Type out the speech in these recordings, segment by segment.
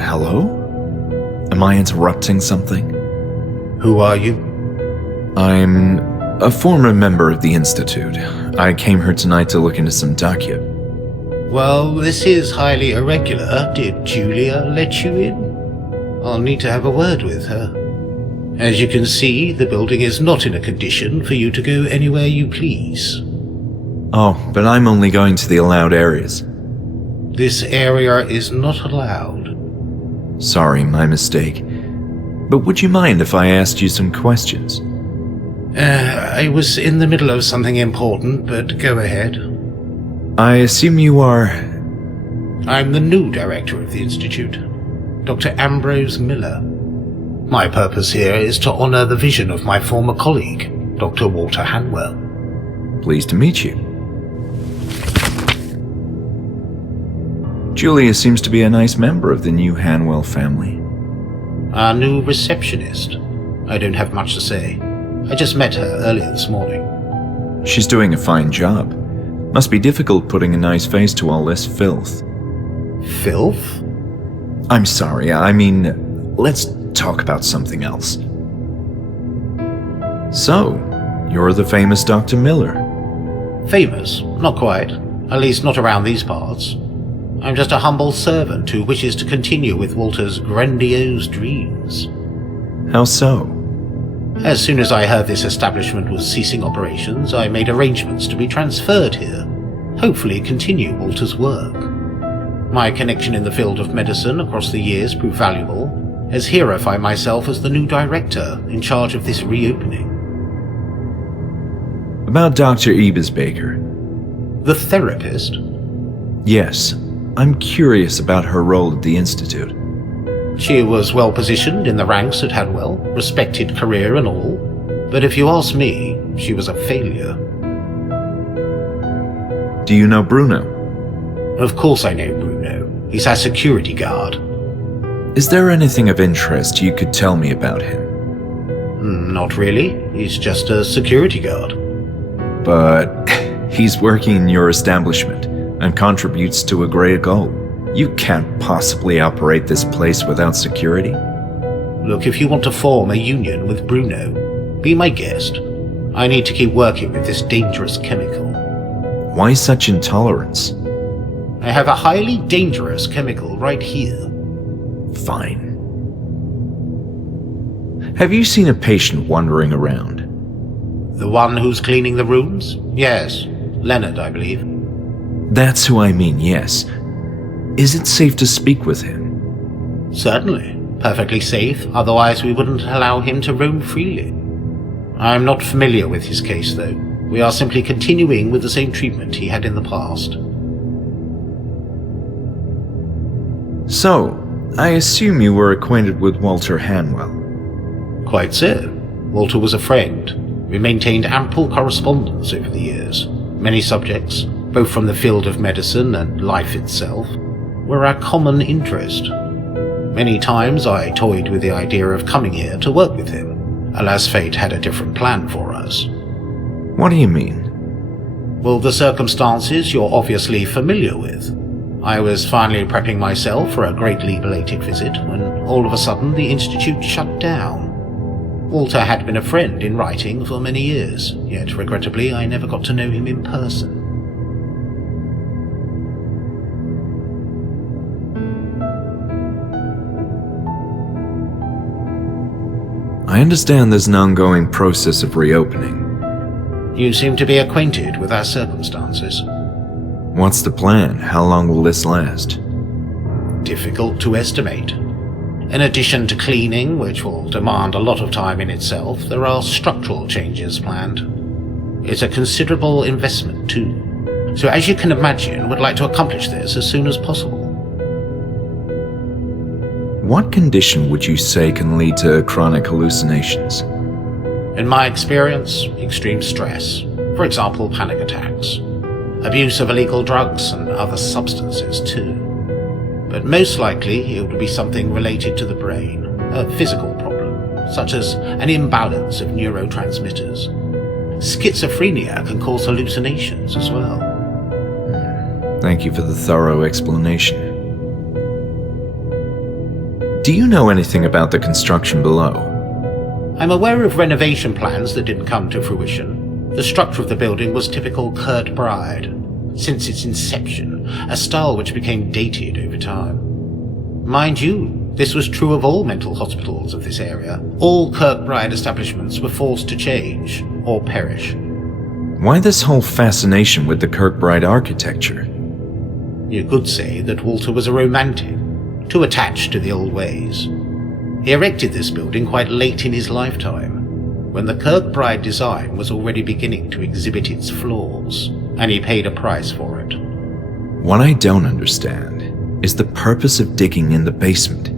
Hello? Am I interrupting something? Who are you? I'm a former member of the Institute. I came here tonight to look into some docu. Well, this is highly irregular. Did Julia let you in? I'll need to have a word with her. As you can see, the building is not in a condition for you to go anywhere you please. Oh, but I'm only going to the allowed areas. This area is not allowed. Sorry, my mistake. But would you mind if I asked you some questions? I was in the middle of something important, but go ahead. I assume you are... I'm the new director of the Institute, Dr. Ambrose Miller. My purpose here is to honor the vision of my former colleague, Dr. Walter Hanwell. Pleased to meet you. Julia seems to be a nice member of the new Hanwell family. Our new receptionist. I don't have much to say. I just met her earlier this morning. She's doing a fine job. Must be difficult putting a nice face to all this filth. Filth? I'm sorry, I mean, let's talk about something else. So, you're the famous Dr. Miller. Famous? Not quite. At least not around these parts. I'm just a humble servant who wishes to continue with Walter's grandiose dreams. How so? As soon as I heard this establishment was ceasing operations, I made arrangements to be transferred here, hopefully continue Walter's work. My connection in the field of medicine across the years proved valuable, as here I find myself as the new director in charge of this reopening. About Dr. Ebesbaker. The therapist? Yes, I'm curious about her role at the Institute. She was well positioned in the ranks at Hanwell, respected career and all, but if you ask me, she was a failure. Do you know Bruno? Of course I know Bruno. He's our security guard. Is there anything of interest you could tell me about him? Not really. He's just a security guard. But he's working in your establishment and contributes to a greater goal. You can't possibly operate this place without security. Look, if you want to form a union with Bruno, be my guest. I need to keep working with this dangerous chemical. Why such intolerance? I have a highly dangerous chemical right here. Fine. Have you seen a patient wandering around? The one who's cleaning the rooms? Yes. Leonard, I believe. That's who I mean, yes. Is it safe to speak with him? Certainly. Perfectly safe, otherwise we wouldn't allow him to roam freely. I'm not familiar with his case, though. We are simply continuing with the same treatment he had in the past. So, I assume you were acquainted with Walter Hanwell. Quite so. Walter was a friend. We maintained ample correspondence over the years. Many subjects, both from the field of medicine and life itself, were our common interest. Many times I toyed with the idea of coming here to work with him. Alas, fate had a different plan for us. What do you mean? Well, the circumstances you're obviously familiar with. I was finally prepping myself for a greatly belated visit when all of a sudden the Institute shut down. Walter had been a friend in writing for many years, yet regrettably I never got to know him in person. I understand there's an ongoing process of reopening. You seem to be acquainted with our circumstances. What's the plan? How long will this last? Difficult to estimate. In addition to cleaning, which will demand a lot of time in itself, there are structural changes planned. It's a considerable investment too. So as you can imagine, we'd like to accomplish this as soon as possible. What condition would you say can lead to chronic hallucinations? In my experience, extreme stress. For example, panic attacks. Abuse of illegal drugs and other substances too. But most likely it would be something related to the brain, a physical problem, such as an imbalance of neurotransmitters. Schizophrenia can cause hallucinations as well. Thank you for the thorough explanation. Do you know anything about the construction below? I'm aware of renovation plans that didn't come to fruition. The structure of the building was typical Kirkbride. Since its inception, a style which became dated over time. Mind you, this was true of all mental hospitals of this area. All Kirkbride establishments were forced to change or perish. Why this whole fascination with the Kirkbride architecture? You could say that Walter was a romantic, too attached to the old ways. He erected this building quite late in his lifetime, when the Kirkbride design was already beginning to exhibit its flaws, and he paid a price for it. What I don't understand is the purpose of digging in the basement.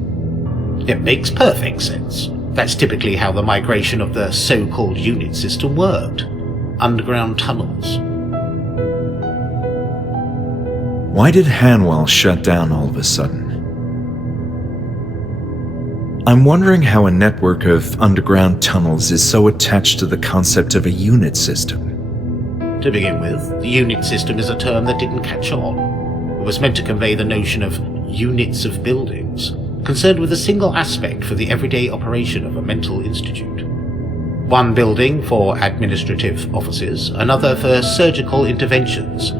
It makes perfect sense. That's typically how the migration of the so-called unit system worked. Underground tunnels. Why did Hanwell shut down all of a sudden? I'm wondering how a network of underground tunnels is so attached to the concept of a unit system. To begin with, the unit system is a term that didn't catch on. It was meant to convey the notion of units of buildings, concerned with a single aspect for the everyday operation of a mental institute. One building for administrative offices, another for surgical interventions,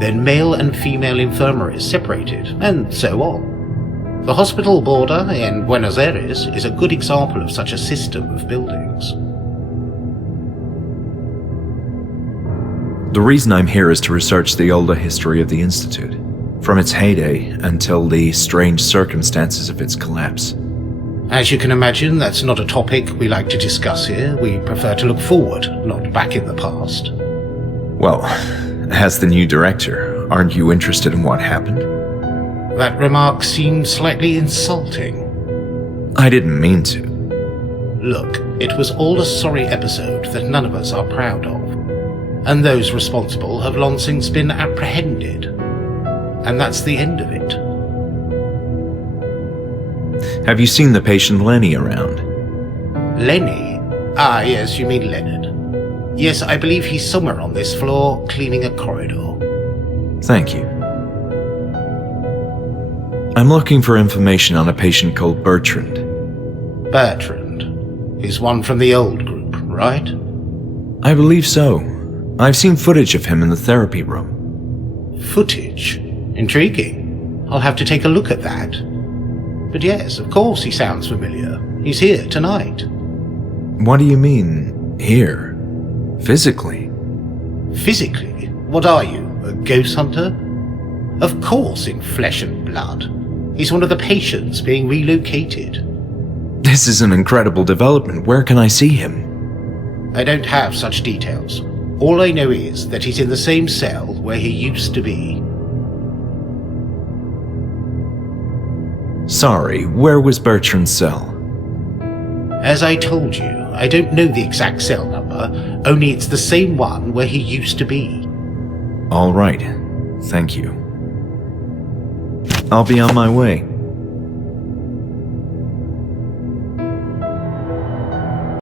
then male and female infirmaries separated, and so on. The hospital border in Buenos Aires is a good example of such a system of buildings. The reason I'm here is to research the older history of the Institute, from its heyday until the strange circumstances of its collapse. As you can imagine, that's not a topic we like to discuss here. We prefer to look forward, not back in the past. Well, as the new director, aren't you interested in what happened? That remark seemed slightly insulting. I didn't mean to. Look, it was all a sorry episode that none of us are proud of. And those responsible have long since been apprehended. And that's the end of it. Have you seen the patient Lenny around? Lenny? Ah, yes, you mean Leonard. Yes, I believe he's somewhere on this floor, cleaning a corridor. Thank you. I'm looking for information on a patient called Bertrand. Bertrand? He's one from the old group, right? I believe so. I've seen footage of him in the therapy room. Footage? Intriguing. I'll have to take a look at that. But yes, of course he sounds familiar. He's here tonight. What do you mean, here? Physically? Physically? What are you, a ghost hunter? Of course, in flesh and blood. He's one of the patients being relocated. This is an incredible development. Where can I see him? I don't have such details. All I know is that he's in the same cell where he used to be. Sorry, where was Bertrand's cell? As I told you, I don't know the exact cell number, only it's the same one where he used to be. All right. Thank you. I'll be on my way.